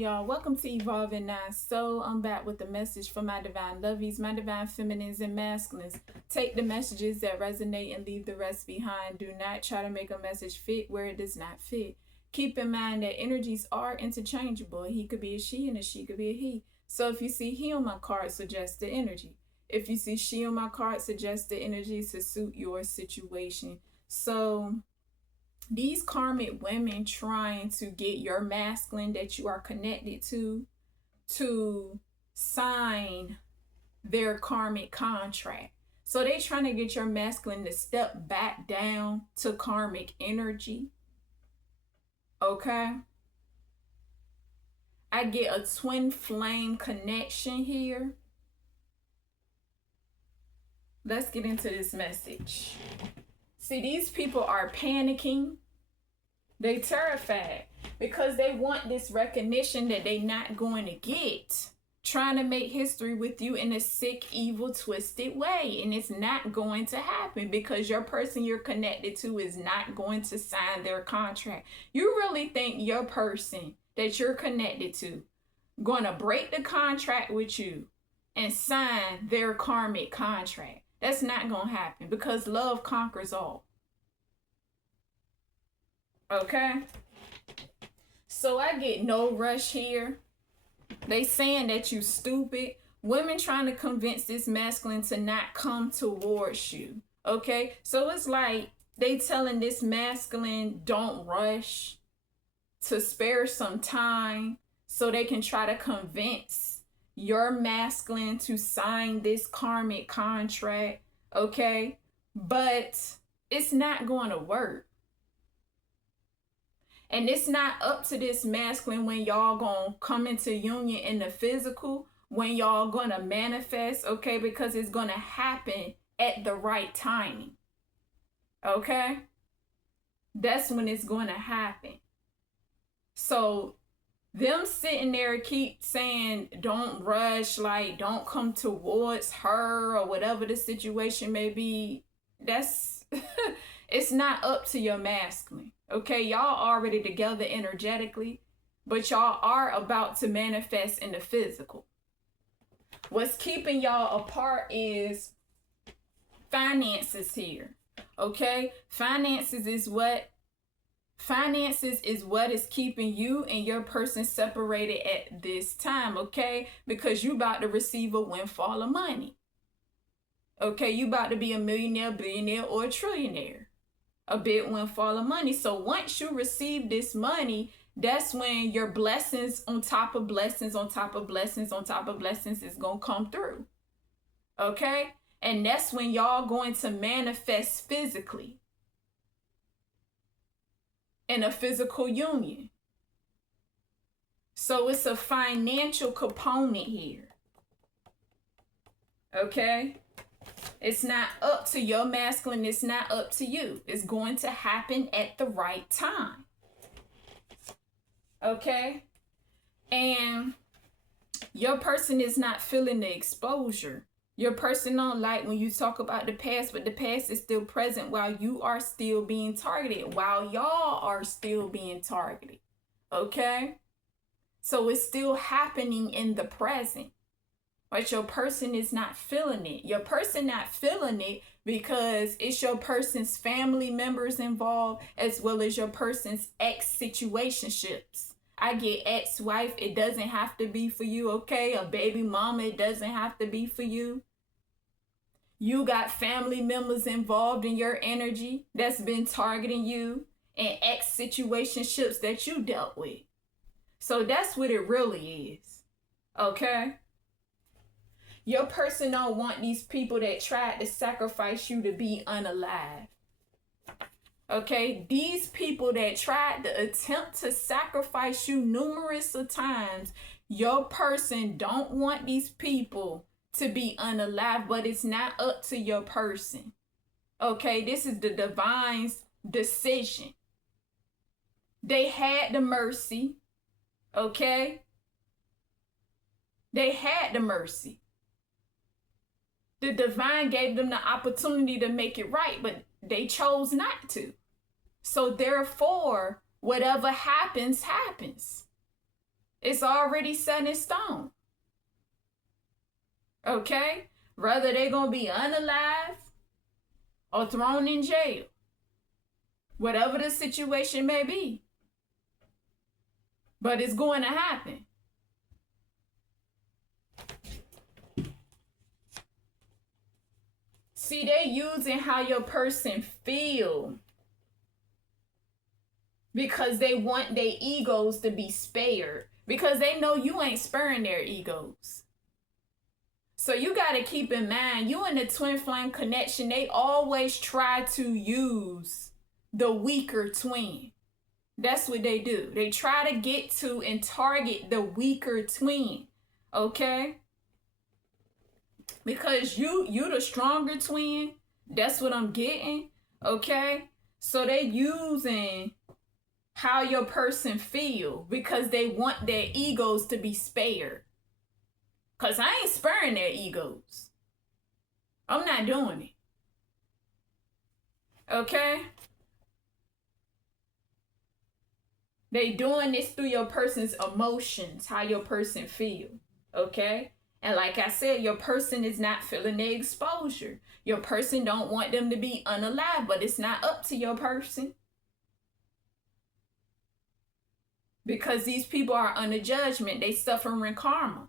y'all? Welcome to Evolving Now. So I'm back with the message for my divine lovies, my divine feminines and masculines. Take the messages that resonate and leave the rest behind. Do not try to make a message fit where it does not fit. Keep in mind that energies are interchangeable. He could be a she and a she could be a he. So if you see he on my card, suggest the energy. If you see she on my card, suggest the energy to suit your situation. So these karmic women trying to get your masculine that you are connected to sign their karmic contract. So they trying to get your masculine to step back down to karmic energy. Okay. I get a twin flame connection here. Let's get into this message. See, these people are panicking. They terrified because they want this recognition that they not going to get. Trying to make history with you in a sick, evil, twisted way. And it's not going to happen because your person you're connected to is not going to sign their contract. You really think your person that you're connected to going to break the contract with you and sign their karmic contract? That's not going to happen because love conquers all. Okay? So I get no rush here. They saying that you stupid. Women trying to convince this masculine to not come towards you. Okay? So it's like they telling this masculine don't rush, to spare some time so they can try to convince your masculine to sign this karmic contract, okay? But it's not going to work. And it's not up to this masculine when y'all gonna come into union in the physical, when y'all gonna manifest, okay? Because it's gonna happen at the right timing, okay? That's when it's gonna happen. So them sitting there keep saying don't rush, like don't come towards her or whatever the situation may be, that's it's not up to your masculine. Okay, y'all already together energetically, but y'all are about to manifest in the physical. What's keeping y'all apart is finances here. Okay, finances is what is keeping you and your person separated at this time, okay? Because you about to receive a windfall of money. Okay, you about to be a millionaire, billionaire, or a trillionaire. A big windfall of money. So once you receive this money, that's when your blessings on top of blessings on top of blessings on top of blessings is going to come through. Okay? And that's when y'all going to manifest physically in a physical union. So it's a financial component here. Okay? It's not up to your masculine. It's not up to you. It's going to happen at the right time. Okay? And your person is not feeling the exposure. Your person don't like when you talk about the past, but the past is still present while you are still being targeted, while y'all are still being targeted. Okay? So it's still happening in the present. But your person is not feeling it. Your person not feeling it because it's your person's family members involved as well as your person's ex-situationships. I get ex-wife. It doesn't have to be for you, okay? A baby mama, it doesn't have to be for you. You got family members involved in your energy that's been targeting you and ex-situationships that you dealt with. So that's what it really is, okay? Your person don't want these people that tried to sacrifice you to be unalive. Okay? These people that tried to attempt to sacrifice you numerous of times, your person don't want these people to be unalive, but it's not up to your person. Okay? This is the divine's decision. They had the mercy. Okay? They had the mercy. The divine gave them the opportunity to make it right, but they chose not to. So therefore, whatever happens, happens. It's already set in stone. Okay? Whether they're going to be unalived or thrown in jail. Whatever the situation may be. But it's going to happen. See, they using how your person feel because they want their egos to be spared, because they know you ain't sparing their egos. So you got to keep in mind, you in the twin flame connection, they always try to use the weaker twin. That's what they do. They try to get to and target the weaker twin. Okay? Because you the stronger twin. That's what I'm getting. Okay? So they using how your person feel because they want their egos to be spared. Because I ain't sparing their egos. I'm not doing it. Okay? They doing this through your person's emotions, how your person feel. Okay? And like I said, your person is not feeling the exposure. Your person don't want them to be unalive, but it's not up to your person. Because these people are under judgment. They suffering karma.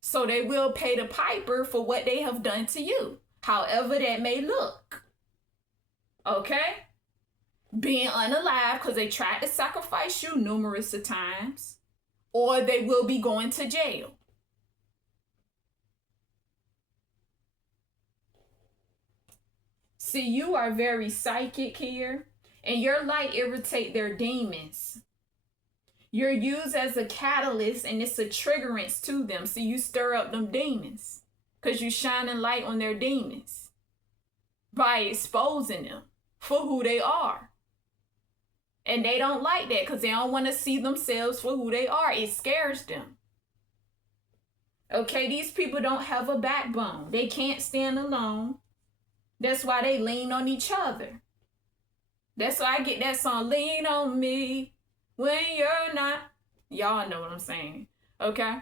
So they will pay the piper for what they have done to you, however that may look. Okay? Being unalive because they tried to sacrifice you numerous of times, or they will be going to jail. See, you are very psychic here, and your light irritate their demons. You're used as a catalyst, and it's a triggerance to them. So you stir up them demons because you're shining light on their demons by exposing them for who they are. And they don't like that because they don't want to see themselves for who they are. It scares them. Okay, these people don't have a backbone. They can't stand alone. That's why they lean on each other. That's why I get that song, Lean on Me When You're Not. Y'all know what I'm saying. Okay?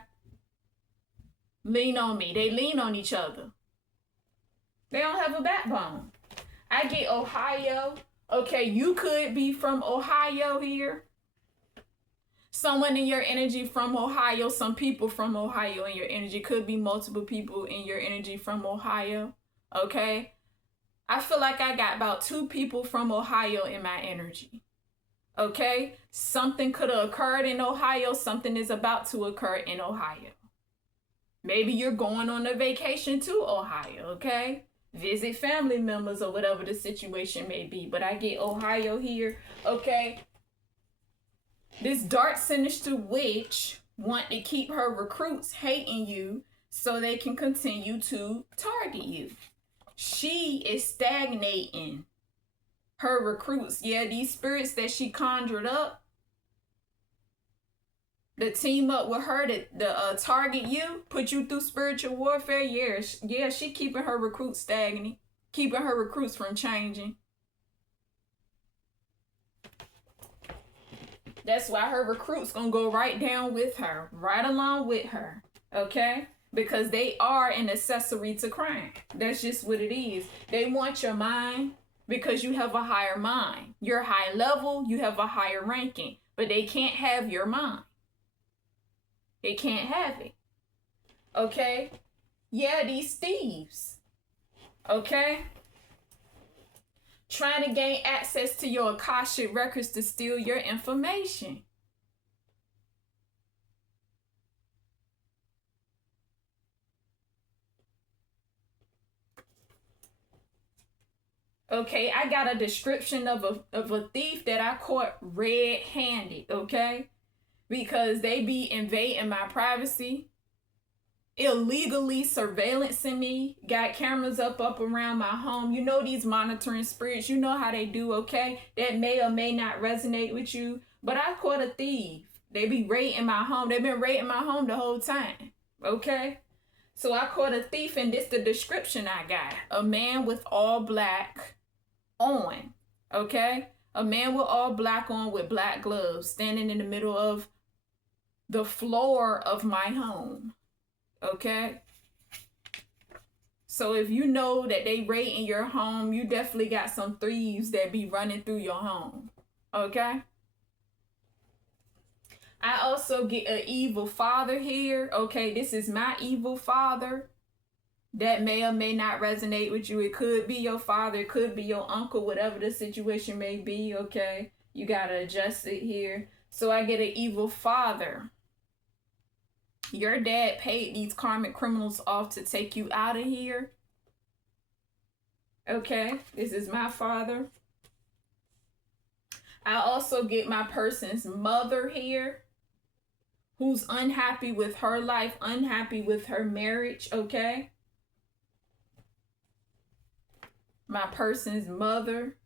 Lean on me. They lean on each other. They don't have a backbone. I get Audiio. Okay, you could be from Audiio here. Someone in your energy from Audiio. Some people from Audiio in your energy. Could be multiple people in your energy from Audiio. Okay? I feel like I got about 2 people from Audiio in my energy. Okay? Something could have occurred in Audiio. Something is about to occur in Audiio. Maybe you're going on a vacation to Audiio, okay? Visit family members or whatever the situation may be. But I get Audiio here, okay? This dark sinister witch want to keep her recruits hating you so they can continue to target you. She is stagnating her recruits. Yeah, these spirits that she conjured up, the team up with her to target you, put you through spiritual warfare. Yeah, she keeping her recruits stagnant, keeping her recruits from changing. That's why her recruits gonna go right down with her, right along with her, okay? Because they are an accessory to crime. That's just what it is. They want your mind because you have a higher mind. You're high level, you have a higher ranking, but they can't have your mind. They can't have it. Okay? Yeah, these thieves. Okay? Trying to gain access to your Akashic records to steal your information. Okay, I got a description of a thief that I caught red-handed, okay? Because they be invading my privacy, illegally surveillancing me, got cameras up around my home. You know these monitoring spirits, you know how they do, okay? That may or may not resonate with you, but I caught a thief. They be raiding my home. They've been raiding my home the whole time, okay? So I caught a thief, and this the description I got. A man with all black on, okay? A man with all black on with black gloves standing in the middle of the floor of my home. Okay? So if you know that they raiding your home, you definitely got some thieves that be running through your home. Okay? I also get an evil father here. Okay, this is my evil father. That may or may not resonate with you. It could be your father, it could be your uncle, whatever the situation may be. Okay, you gotta adjust it here. So I get an evil father. Your dad paid these karmic criminals off to take you out of here. Okay, this is my father. I also get my person's mother here, who's unhappy with her life, unhappy with her marriage. Okay, my person's mother,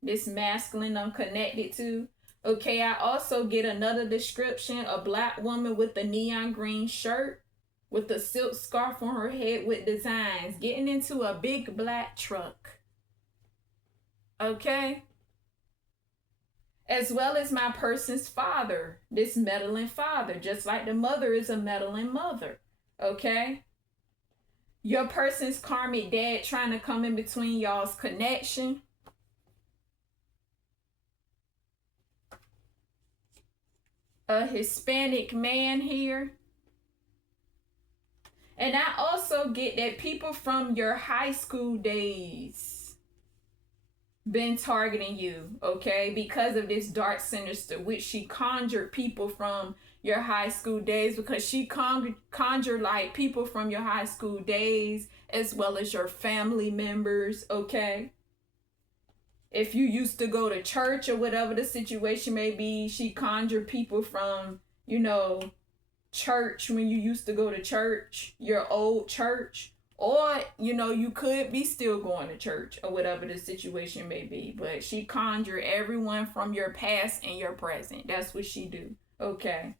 this masculine I'm connected to. Okay, I also get another description, a black woman with a neon green shirt with a silk scarf on her head with designs, getting into a big black truck. Okay? As well as my person's father, this meddling father, just like the mother is a meddling mother. Okay? Your person's karmic dad trying to come in between y'all's connection. A Hispanic man here. And I also get that people from your high school days been targeting you, okay, because of this dark sinister, which she conjured people from your high school days, because she conjured like people from your high school days as well as your family members. Okay, if you used to go to church or whatever the situation may be, she conjured people from, you know, church when you used to go to church, your old church, or, you know, you could be still going to church or whatever the situation may be, but she conjured everyone from your past and your present. That's what she do. Okay.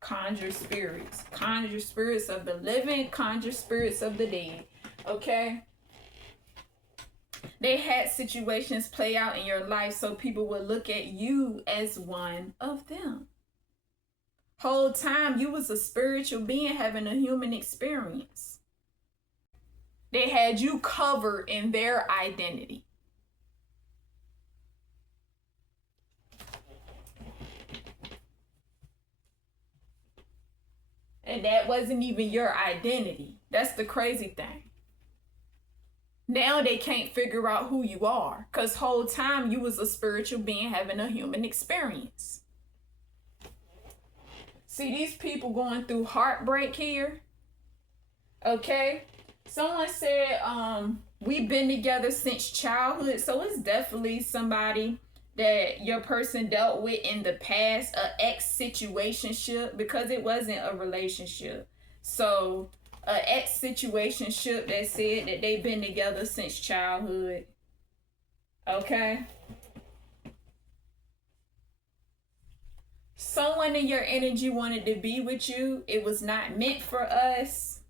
Conjure spirits of the living, conjure spirits of the dead. Okay. They had situations play out in your life so people would look at you as one of them. Whole time you was a spiritual being having a human experience. They had you covered in their identity. And that wasn't even your identity. That's the crazy thing. Now they can't figure out who you are, because whole time you was a spiritual being having a human experience. See these people going through heartbreak here. Okay. Someone said, we've been together since childhood. So it's definitely somebody that your person dealt with in the past, a ex-situationship, because it wasn't a relationship. So an ex-situationship that said that they've been together since childhood. Okay. Someone in your energy wanted to be with you. It was not meant for us.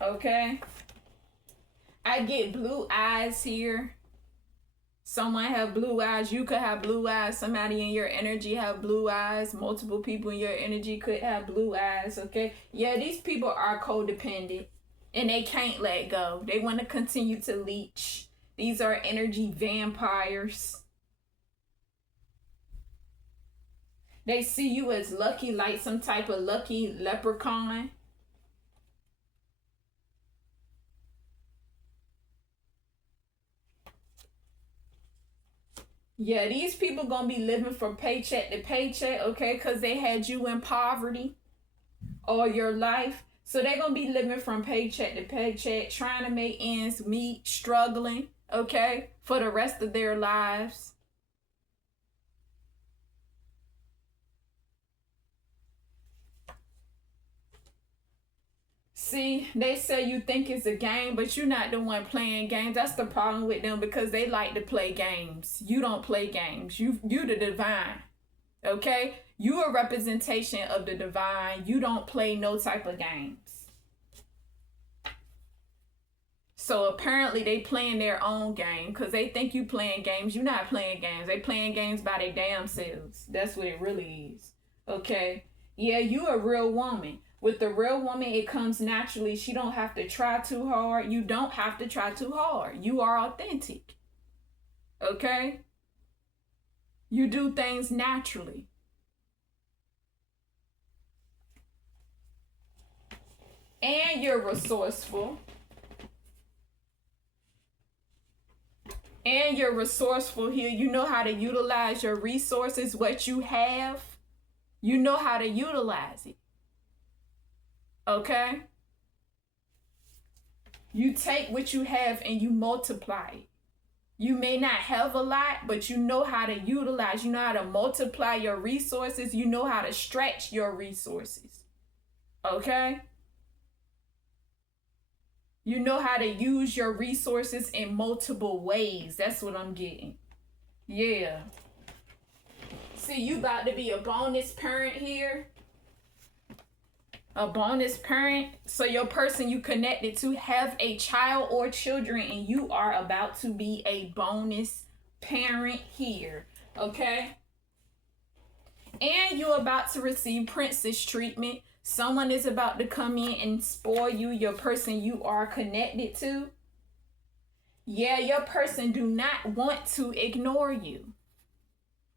Okay. I get blue eyes here. Someone have blue eyes. You could have blue eyes. Somebody in your energy have blue eyes. Multiple people in your energy could have blue eyes. Okay. Yeah, these people are codependent and they can't let go. They want to continue to leech. These are energy vampires. They see you as lucky, like some type of lucky leprechaun. Yeah, these people gonna be living from paycheck to paycheck, okay? Because they had you in poverty all your life. So they're gonna be living from paycheck to paycheck, trying to make ends meet, struggling, okay? For the rest of their lives. See, they say you think it's a game, but you're not the one playing games. That's the problem with them, because they like to play games. You don't play games. You the divine. Okay? You a representation of the divine. You don't play no type of games. So apparently they playing their own game because they think you playing games. You're not playing games. They playing games by their damn selves. That's what it really is. Okay? Yeah, you a real woman. With the real woman, it comes naturally. She don't have to try too hard. You don't have to try too hard. You are authentic. Okay? You do things naturally. And you're resourceful. And you're resourceful here. You know how to utilize your resources, what you have. You know how to utilize it. Okay? You take what you have and you multiply it. You may not have a lot, but you know how to utilize. You know how to multiply your resources. You know how to stretch your resources. Okay? You know how to use your resources in multiple ways. That's what I'm getting. Yeah. See, you about to be a bonus parent here. A bonus parent. So your person you connected to have a child or children, and you are about to be a bonus parent here. Okay? And you're about to receive princess treatment. Someone is about to come in and spoil you, your person you are connected to. Yeah, your person do not want to ignore you.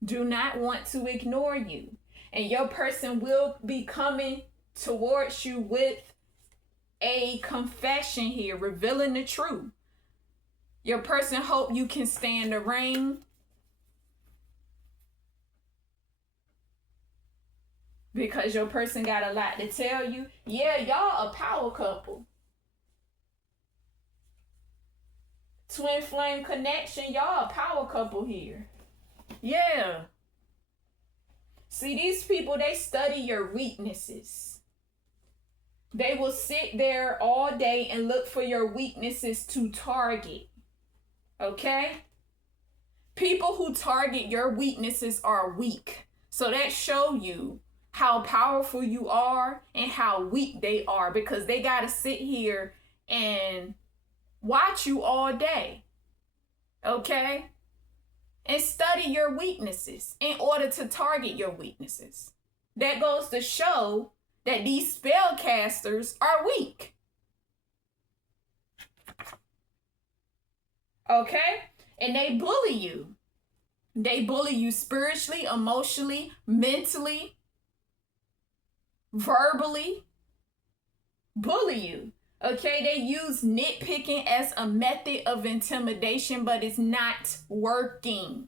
Do not want to ignore you. And your person will be coming towards you with a confession here, revealing the truth. Your person hope you can stand the rain. Because your person got a lot to tell you. Yeah, y'all a power couple. Twin flame connection. Y'all a power couple here. Yeah. See, these people, they study your weaknesses. They will sit there all day and look for your weaknesses to target. Okay? People who target your weaknesses are weak. So that show you how powerful you are and how weak they are, because they got to sit here and watch you all day. Okay? And study your weaknesses in order to target your weaknesses. That goes to show that these spellcasters are weak. Okay? And they bully you. They bully you spiritually, emotionally, mentally, verbally. Bully you. Okay? They use nitpicking as a method of intimidation, but it's not working.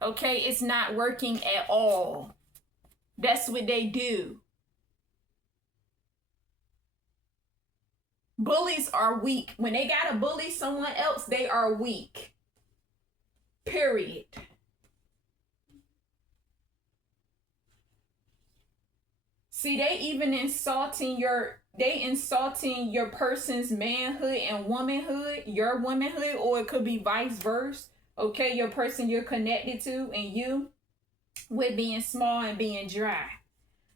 Okay? It's not working at all. That's what they do. Bullies are weak. When they gotta bully someone else, they are weak. Period. See, they even insulting your person's manhood and womanhood, your womanhood, or it could be vice versa. Okay, your person you're connected to and you, with being small and being dry.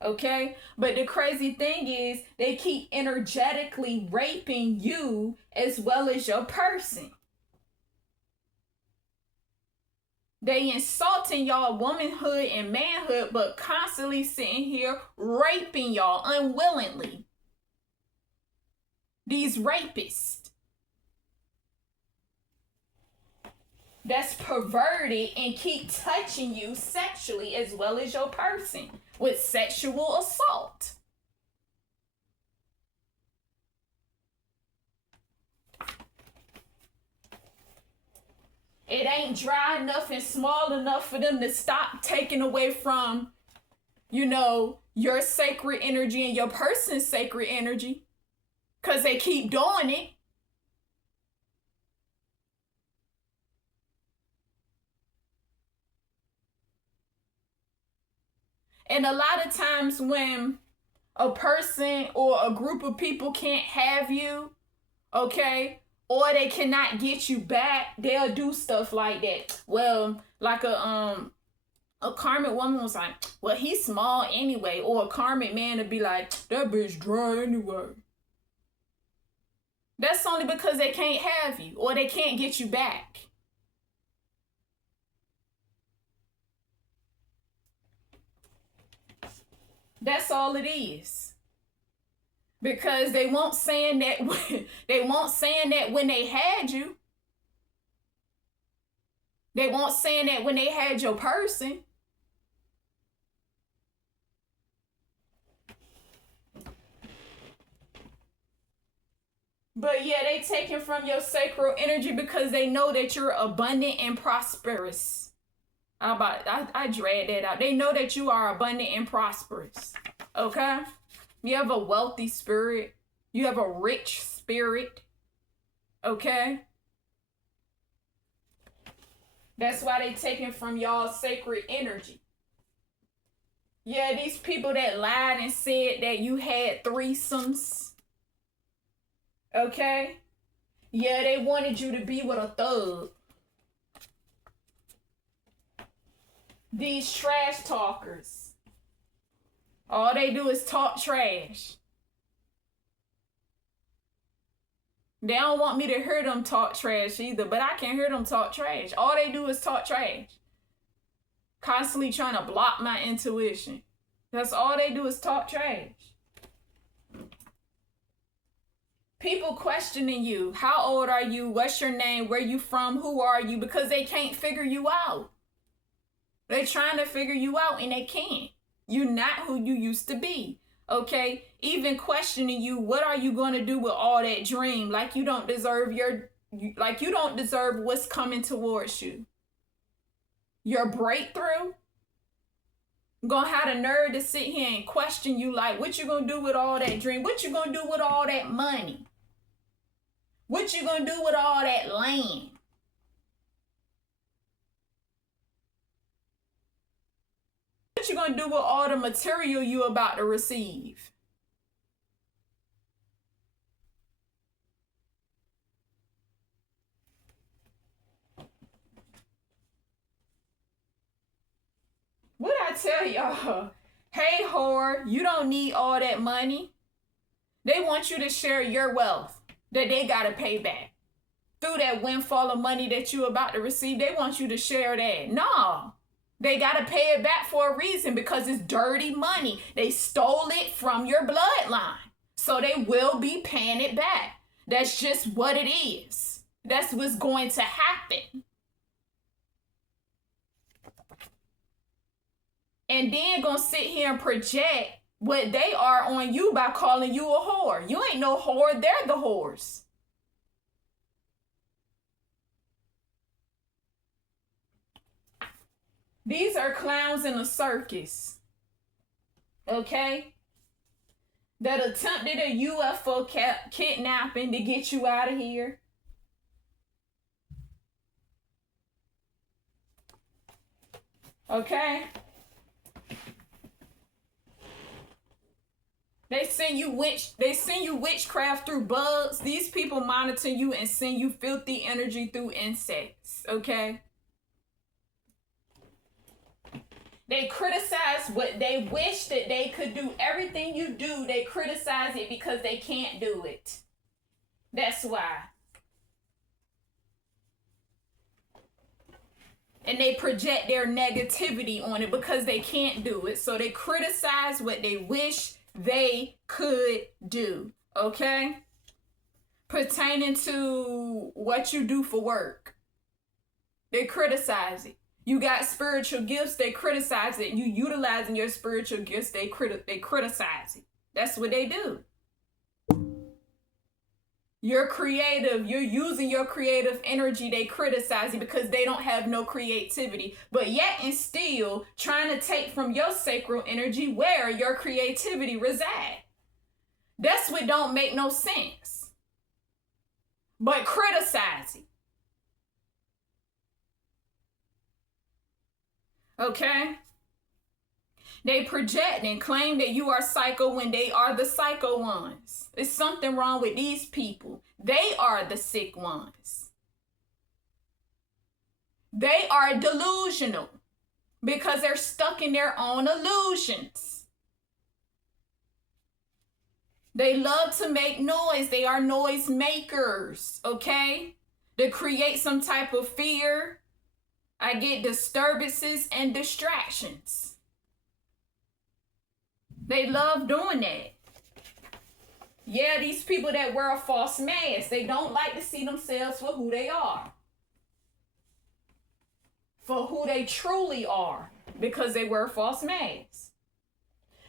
Okay, but the crazy thing is they keep energetically raping you as well as your person. They insulting y'all womanhood and manhood, but constantly sitting here raping y'all unwillingly. These rapists that's perverted and keep touching you sexually as well as your person with sexual assault. It ain't dry enough and small enough for them to stop taking away from, your sacred energy and your person's sacred energy. Because they keep doing it. And a lot of times when a person or a group of people can't have you, okay, or they cannot get you back, they'll do stuff like that. Well, like a karmic woman was like, well, he's small anyway. Or a karmic man would be like, that bitch dry anyway. That's only because they can't have you or they can't get you back. That's all it is. Because they won't saying that when they had you. They won't saying that when they had your person. But yeah, they taking from your sacral energy because they know that you're abundant and prosperous. I dread that out. They know that you are abundant and prosperous. Okay? You have a wealthy spirit. You have a rich spirit. Okay? That's why they taking from y'all sacred energy. Yeah, these people that lied and said that you had threesomes. Okay? Yeah, they wanted you to be with a thug. These trash talkers. All they do is talk trash. They don't want me to hear them talk trash either, but I can hear them talk trash. All they do is talk trash. Constantly trying to block my intuition. That's all they do is talk trash. People questioning you. How old are you? What's your name? Where you from? Who are you? Because they can't figure you out. They're trying to figure you out and they can't. You're not who you used to be. Okay? Even questioning you, what are you going to do with all that dream? Like you don't deserve what's coming towards you. Your breakthrough? Gonna have the nerve to sit here and question you like, what you gonna do with all that dream? What you gonna do with all that money? What you gonna do with all that land? What you gonna do with all the material you about to receive? What I tell y'all? Hey, whore, you don't need all that money. They want you to share your wealth that they gotta pay back. Through that windfall of money that you about to receive, they want you to share that. No. They got to pay it back for a reason because it's dirty money. They stole it from your bloodline. So they will be paying it back. That's just what it is. That's what's going to happen. And then gonna sit here and project what they are on you by calling you a whore. You ain't no whore, they're the whores. These are clowns in a circus. Okay? That attempted a UFO kidnapping to get you out of here. Okay? They send you witchcraft through bugs. These people monitor you and send you filthy energy through insects. Okay? They criticize what they wish that they could do. Everything you do, they criticize it because they can't do it. That's why. And they project their negativity on it because they can't do it. So they criticize what they wish they could do. Okay? Pertaining to what you do for work. They criticize it. You got spiritual gifts, they criticize it. You utilizing your spiritual gifts, they criticize it. That's what they do. You're creative, you're using your creative energy, they criticize it because they don't have no creativity. But yet and still trying to take from your sacral energy where your creativity resides. That's what don't make no sense. But criticizing. Okay? They project and claim that you are psycho when they are the psycho ones. There's something wrong with these people. They are the sick ones. They are delusional because they're stuck in their own illusions. They love to make noise. They are noise makers, okay? To create some type of fear. I get disturbances and distractions. They love doing that. Yeah, these people that wear a false mask, they don't like to see themselves for who they are. For who they truly are, because they wear false masks.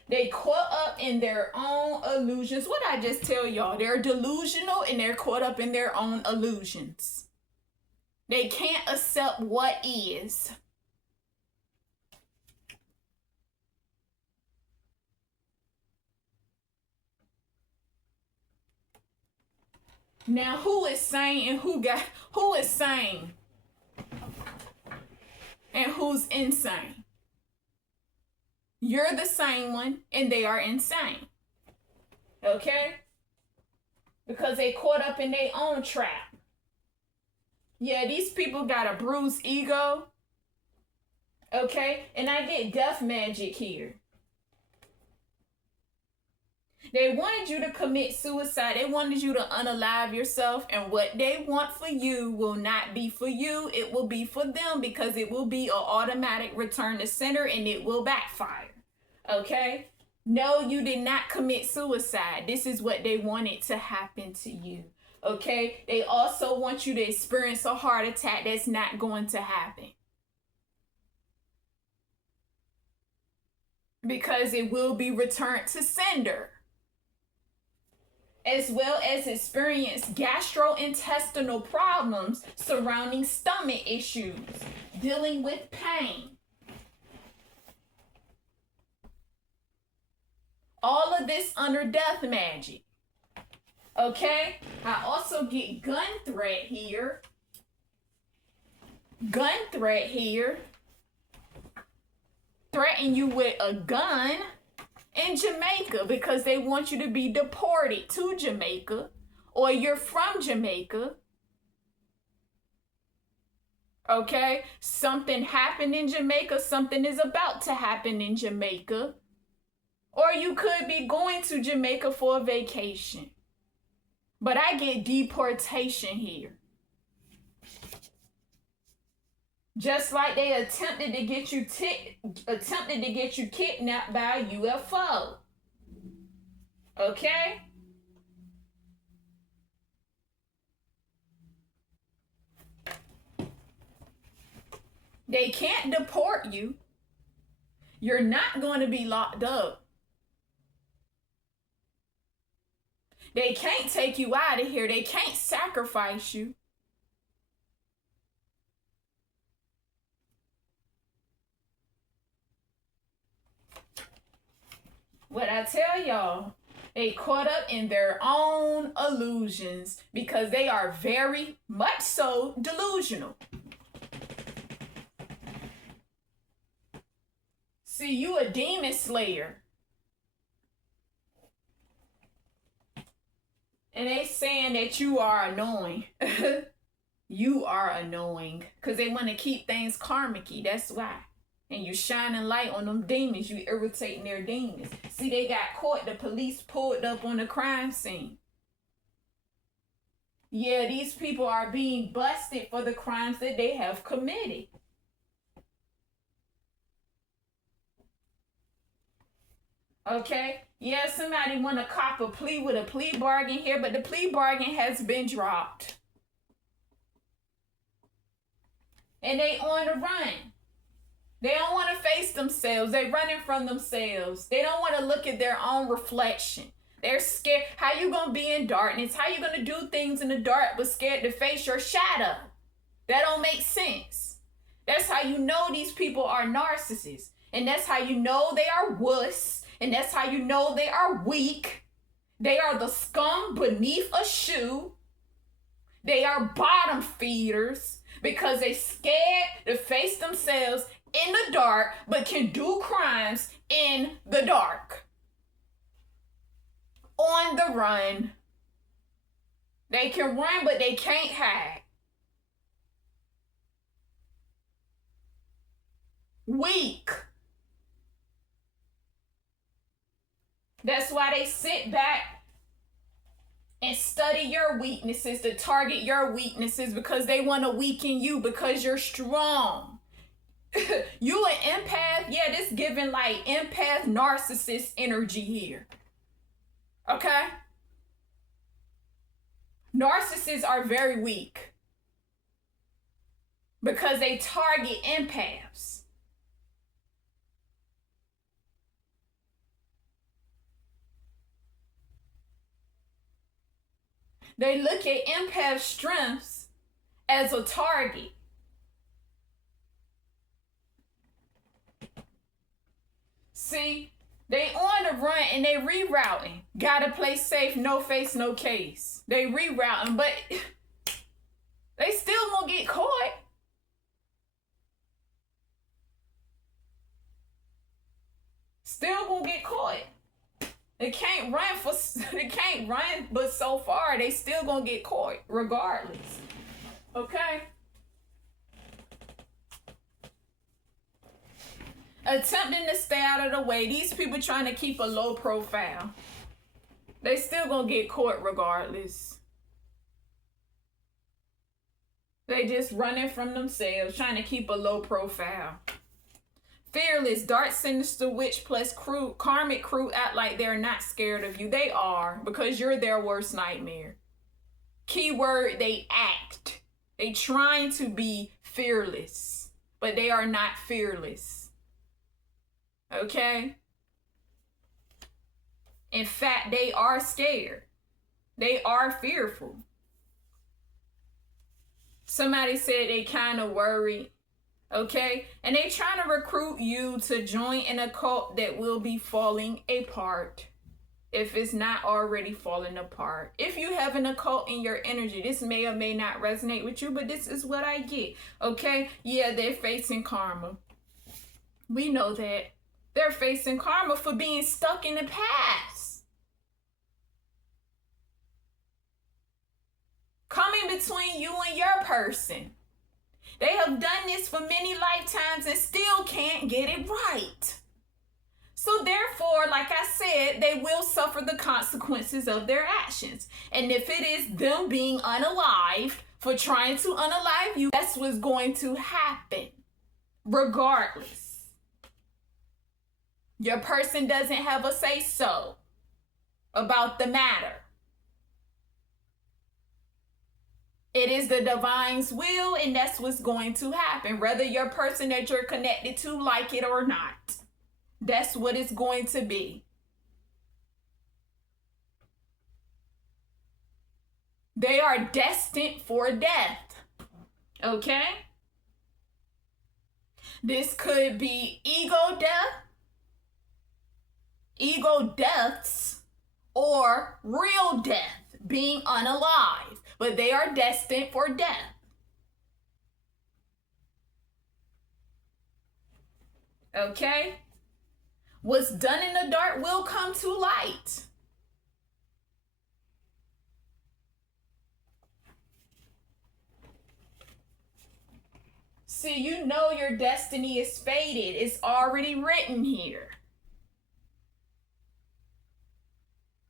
They caught up in their own illusions. What I just tell y'all, they're delusional and they're caught up in their own illusions. They can't accept what is. Now, who is sane and who is sane and who's insane? You're the sane one and they are insane. Okay? Because they caught up in their own trap. Yeah, these people got a bruised ego. Okay? And I get death magic here. They wanted you to commit suicide. They wanted you to unalive yourself. And what they want for you will not be for you. It will be for them, because it will be an automatic return to sender and it will backfire. Okay? No, you did not commit suicide. This is what they wanted to happen to you. Okay? They also want you to experience a heart attack that's not going to happen. Because it will be returned to sender. As well as experience gastrointestinal problems surrounding stomach issues, dealing with pain. All of this under death magic. Okay? I also get gun threat here. Gun threat here. Threaten you with a gun in Jamaica, because they want you to be deported to Jamaica, or you're from Jamaica. Okay? Something happened in Jamaica. Something is about to happen in Jamaica. Or you could be going to Jamaica for a vacation. But I get deportation here. Just like they attempted to get you kidnapped by a UFO. Okay? They can't deport you. You're not going to be locked up. They can't take you out of here. They can't sacrifice you. What I tell y'all, they caught up in their own illusions, because they are very much so delusional. See, you a demon slayer. And they saying that you are annoying. You are annoying. Because they want to keep things karmic-y. That's why. And you shining light on them demons. You irritating their demons. See, they got caught. The police pulled up on the crime scene. Yeah, these people are being busted for the crimes that they have committed. Okay? Yeah, somebody want to cop a plea with a plea bargain here, but the plea bargain has been dropped. And they on the run. They don't want to face themselves. They're running from themselves. They don't want to look at their own reflection. They're scared. How you going to be in darkness? How you going to do things in the dark but scared to face your shadow? That don't make sense. That's how you know these people are narcissists. And that's how you know they are wuss. And that's how you know they are weak. They are the scum beneath a shoe. They are bottom feeders because they scared to face themselves in the dark, but can do crimes in the dark. On the run. They can run, but they can't hide. Weak. That's why they sit back and study your weaknesses, to target your weaknesses, because they want to weaken you because you're strong. You an empath? Yeah, this giving like empath narcissist energy here. Okay? Narcissists are very weak because they target empaths. They look at empath strengths as a target. See, they on the run and they rerouting. Gotta play safe, no face, no case. They rerouting, but they still gonna get caught. Still gonna get caught. They can't run, but so far they still gonna get caught regardless. Okay? Attempting to stay out of the way. These people trying to keep a low profile. They still gonna get caught regardless. They just running from themselves, trying to keep a low profile. Fearless, dark, sinister witch plus crew, karmic crew act like they're not scared of you. They are, because you're their worst nightmare. Keyword, they act. They trying to be fearless, but they are not fearless. Okay? In fact, they are scared. They are fearful. Somebody said they kind of worried. Okay? And they trying to recruit you to join in a cult that will be falling apart. If it's not already falling apart. If you have an occult in your energy, this may or may not resonate with you, but this is what I get. Okay? Yeah, they're facing karma. We know that. They're facing karma for being stuck in the past. Coming between you and your person. They have done this for many lifetimes and still can't get it right. So therefore, like I said, they will suffer the consequences of their actions. And if it is them being unalived for trying to unalive you, that's what's going to happen. Regardless. Your person doesn't have a say-so about the matter. It is the divine's will, and that's what's going to happen, whether your person that you're connected to like it or not. That's what it's going to be. They are destined for death. Okay? This could be ego deaths, or real death, being unalive. But they are destined for death. Okay? What's done in the dark will come to light. See, you know your destiny is fated. It's already written here.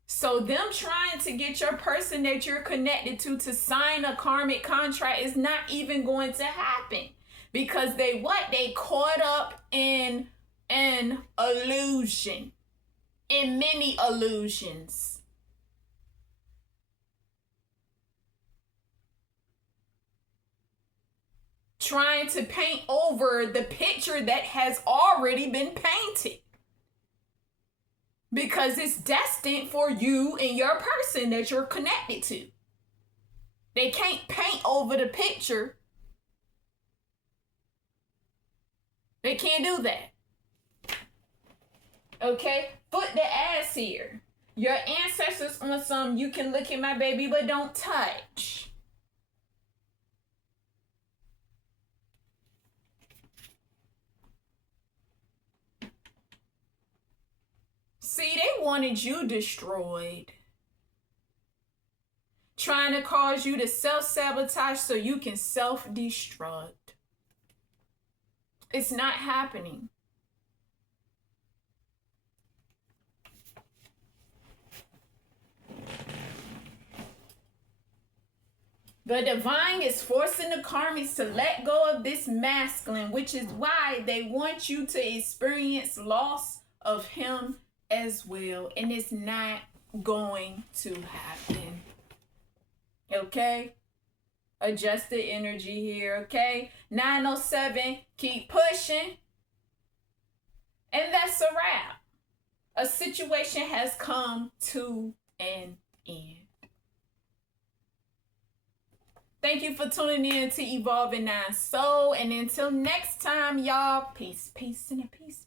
So them trying to get your person that you're connected to sign a karmic contract is not even going to happen. Because they caught up in an illusion. In many illusions. Trying to paint over the picture that has already been painted. Because it's destined for you and your person that you're connected to. They can't paint over the picture. They can't do that. Okay? Foot the ass here. Your ancestors on some, you can look at my baby, but don't touch. See, they wanted you destroyed. Trying to cause you to self-sabotage so you can self-destruct. It's not happening. The divine is forcing the karmics to let go of this masculine, which is why they want you to experience loss of him as well. And it's not going to happen. Okay? Adjust the energy here, okay? 907, keep pushing. And that's a wrap. A situation has come to an end. Thank you for tuning in to Evolving Nine Soul. And until next time, y'all, peace, peace, and a peace.